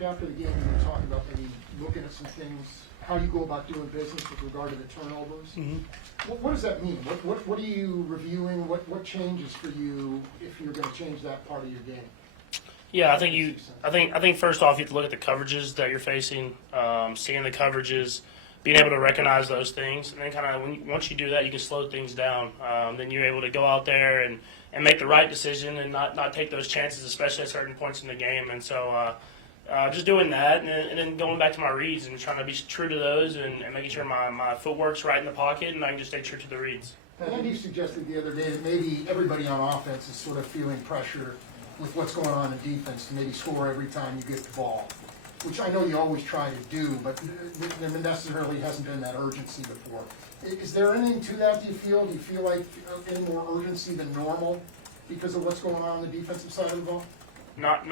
Patrick, after the game, you were talking about maybe looking at some things, how you go about doing business with regard to the turnovers. Mm-hmm. What does that mean? What are you reviewing? What changes for you if you're going to change that part of your game? Yeah, I think first off you have to look at the coverages that you're facing, seeing the coverages, being able to recognize those things, and then kind of once you do that, you can slow things down. Then you're able to go out there and make the right decision and not take those chances, especially at certain points in the game. And so just doing that, and then going back to my reads and trying to be true to those and making sure my footwork's right in the pocket and I can just stay true to the reads. And Andy suggested the other day that maybe everybody on offense is sort of feeling pressure with what's going on in defense to maybe score every time you get the ball, which I know you always try to do, but there necessarily hasn't been that urgency before. Is there anything to that, do you feel? Do you feel like any more urgency than normal because of what's going on the defensive side of the ball? Not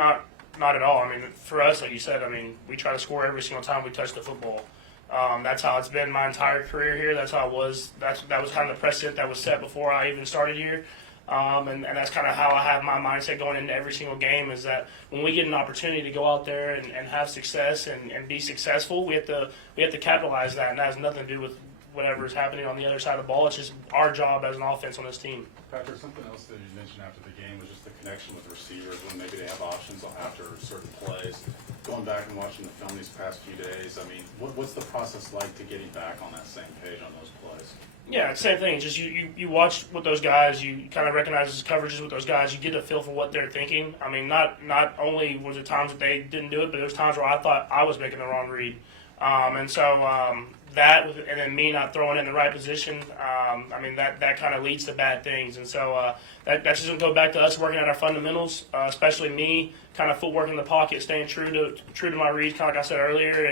at all. I mean, for us, like you said, I mean, we try to score every single time we touch the football. That's how it's been my entire career here. That's how it was. That was kind of the precedent that was set before I even started here. And that's kind of how I have my mindset going into every single game is that when we get an opportunity to go out there and have success and be successful, we have to capitalize that, and that has nothing to do with whatever is happening on the other side of the ball. It's just our job as an offense on this team. Patrick, something else that you mentioned after the game was just the connection with receivers when maybe they have options after certain plays. Going back and watching the film these past few days, I mean, what's the process like to getting back on that same page on those plays? Yeah, it's the same thing. It's just you watch with those guys, you kind of recognize the coverages with those guys, you get a feel for what they're thinking. I mean, not only was there times that they didn't do it, but there was times where I thought I was making the wrong read. And so that, and then me not throwing it in the right position, I mean, that kind of leads to bad things. And so that's just going to go back to us working at our fundamentals, especially me kind of footwork in the pocket, staying true to my reads, kind of like I said earlier,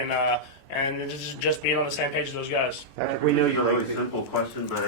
and just being on the same page as those guys. Patrick, we know you're a really simple question, but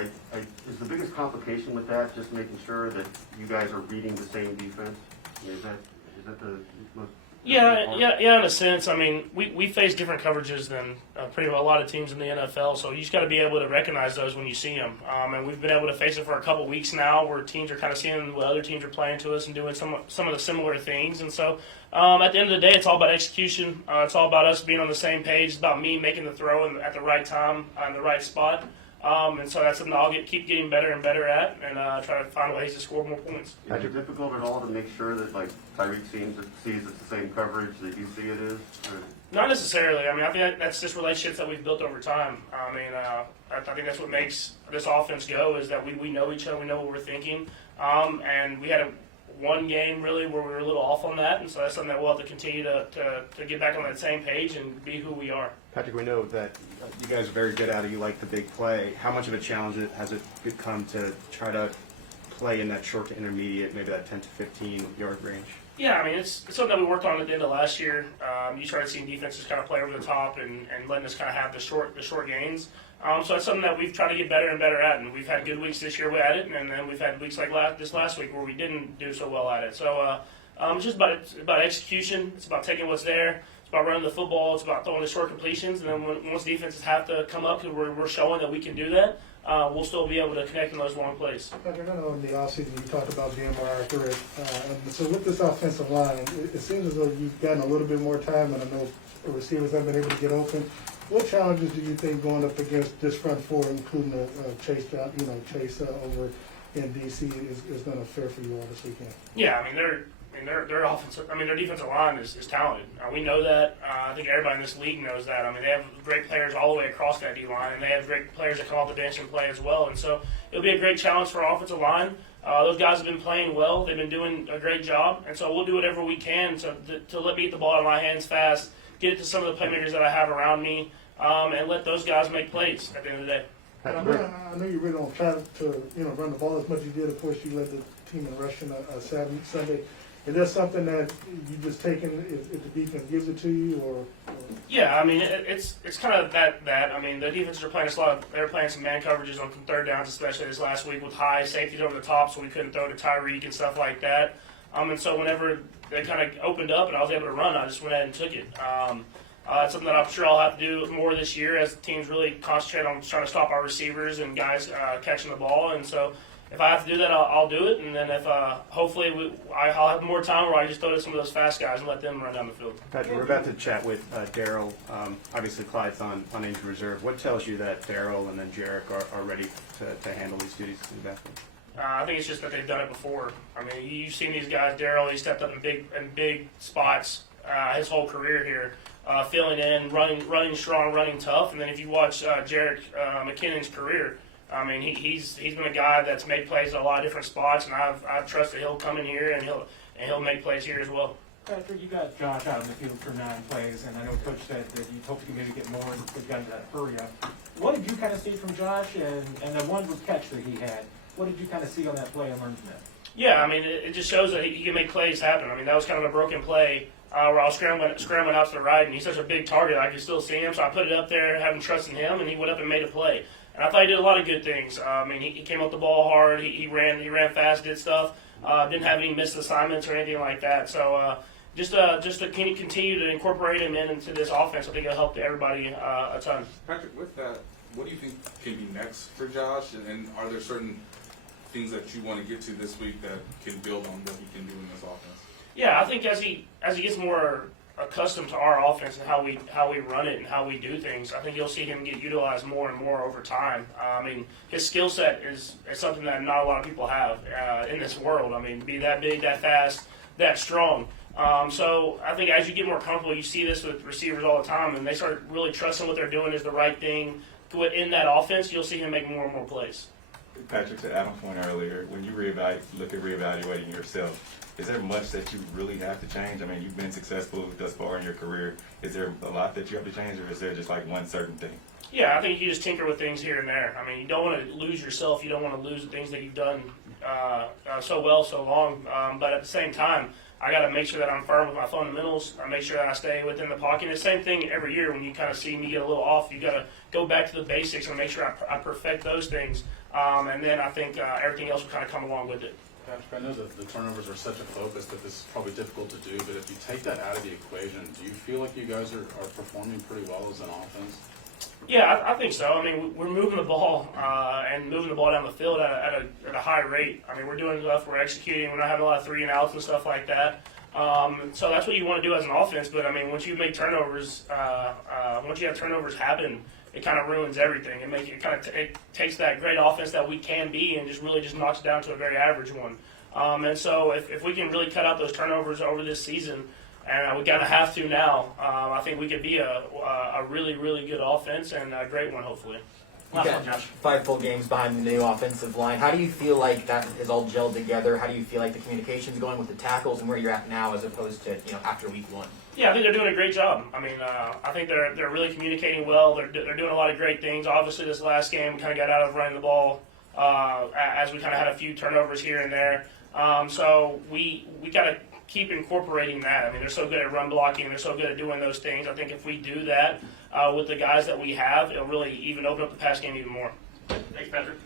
is the biggest complication with that just making sure that you guys are reading the same defense? I mean, is that the most? Yeah, in a sense. I mean, we face different coverages than pretty much a lot of teams in the NFL, so you just got to be able to recognize those when you see them. And we've been able to face it for a couple weeks now, where teams are kind of seeing what other teams are playing to us and doing some of the similar things. And so, at the end of the day, it's all about execution. It's all about us being on the same page. It's about me making the throw at the right time, in the right spot. And so that's something I'll keep getting better and better at, and try to find ways to score more points. Is it difficult at all to make sure that like Tyreek sees it's the same coverage that you see it is? Or? Not necessarily. I mean, I think that's just relationships that we've built over time. I mean, I think that's what makes this offense go is that we know each other, we know what we're thinking, and we had one game really where we were a little off on that, and so that's something that we'll have to continue to get back on that same page and be who we are. Patrick, we know that you guys are very good at it. You like the big play. How much of a challenge has it become to try to play in that short to intermediate, maybe that 10 to 15 yard range? Yeah, I mean, it's something that we worked on at the end of last year. You started seeing defenses kind of play over the top and letting us kind of have the short gains. So that's something that we've tried to get better and better at, and we've had good weeks this year at it, and then we've had weeks like this last week where we didn't do so well at it. So it's just about execution. It's about taking what's there. It's about running the football. It's about throwing the short completions, and then once defenses have to come up because we're showing that we can do that, we'll still be able to connect in those long plays. Patrick, I know in the offseason you talked about being more accurate. So with this offensive line, it seems as though you've gotten a little bit more time, and I know receivers haven't been able to get open. What challenges do you think going up against this front four, including Chase over in DC, is going to fare for you all this weekend? Yeah, I mean their offensive. I mean their defensive line is talented. We know that. I think everybody in this league knows that. I mean they have great players all the way across that D line, and they have great players that come off the bench and play as well. And so it'll be a great challenge for our offensive line. Those guys have been playing well. They've been doing a great job, and so we'll do whatever we can to let me get the ball in my hands fast, get it to some of the playmakers that I have around me, and let those guys make plays at the end of the day. I know you really don't try to run the ball as much as you did. Of course, you led the team in rushing Sunday. Is that something that you just taking if the defense gives it to you, or? Yeah, I mean it's kind of that. I mean the defenses are playing they're playing some man coverages on third downs, especially this last week with high safeties over the top, so we couldn't throw to Tyreek and stuff like that. And so whenever they kind of opened up and I was able to run, I just went ahead and took it. It's something that I'm sure I'll have to do more this year as the teams really concentrate on trying to stop our receivers and guys catching the ball. And so if I have to do that, I'll do it. And then if hopefully I'll have more time where I just throw to some of those fast guys and let them run down the field. Patrick, we're about to chat with Daryl. Obviously, Clyde's on injured reserve. What tells you that Daryl and then Jarek are ready to handle these duties in the backfield? I think it's just that they've done it before. I mean, you've seen these guys. Daryl, he stepped up in big spots his whole career here, filling in, running strong, running tough. And then if you watch Jarek McKinnon's career, I mean, he's been a guy that's made plays at a lot of different spots, and I've trusted he'll come in here and he'll make plays here as well. Patrick, you got Josh out in the field for 9 plays, and I know Coach said that you hoped you could maybe get more and put got into that hurry up. What did you kind of see from Josh, and the one catch that he had? What did you kind of see on that play and learn from that? Yeah, I mean, it just shows that he can make plays happen. I mean, that was kind of a broken play where I was scrambling out to the right, and he's such a big target, I could still see him, so I put it up there, having trust in him, and he went up and made a play. And I thought he did a lot of good things. I mean, he came up the ball hard, he ran fast, did stuff, didn't have any missed assignments or anything like that. So just to continue to incorporate him into this offense, I think it'll help everybody a ton. Patrick, with that, what do you think can be next for Josh? And are there certain things that you want to get to this week that can build on what he can do in this offense? Yeah, I think as he gets more accustomed to our offense and how we run it and how we do things, I think you'll see him get utilized more and more over time. I mean, his skill set is something that not a lot of people have in this world. I mean, be that big, that fast, that strong. So I think as you get more comfortable, you see this with receivers all the time, and they start really trusting what they're doing is the right thing in that offense. You'll see him make more and more plays. Patrick, to Adam's point earlier, when you look at reevaluating yourself, is there much that you really have to change? I mean, you've been successful thus far in your career. Is there a lot that you have to change, or is there just like one certain thing? Yeah, I think you just tinker with things here and there. I mean, you don't want to lose yourself. You don't want to lose the things that you've done so well, so long. But at the same time, I got to make sure that I'm firm with my fundamentals. I make sure that I stay within the pocket. And the same thing every year when you kind of see me get a little off, you got to go back to the basics and make sure I perfect those things. And then I think everything else will kind of come along with it. Patrick, I know that the turnovers are such a focus that this is probably difficult to do, but if you take that out of the equation, do you feel like you guys are performing pretty well as an offense? Yeah, I think so. I mean, we're moving the ball and moving the ball down the field at a high rate. I mean, we're doing stuff, we're executing, we're not having a lot of 3-and-outs and stuff like that. So that's what you want to do as an offense. But I mean, once you make turnovers, once you have turnovers happen, it kind of ruins everything. It takes that great offense that we can be and just really knocks it down to a very average one. And so if we can really cut out those turnovers over this season, and we kind of have to now, I think we could be a really, really good offense and a great one, hopefully. You got 5 full games behind the new offensive line. How do you feel like that is all gelled together? How do you feel like the communication's going with the tackles and where you're at now as opposed to after week 1? Yeah, I think they're doing a great job. I mean, I think they're really communicating well. They're doing a lot of great things. Obviously, this last game we kind of got out of running the ball as we kind of had a few turnovers here and there. So we got to keep incorporating that. I mean, they're so good at run blocking. They're so good at doing those things. I think if we do that with the guys that we have, it'll really even open up the pass game even more. Thanks, Patrick.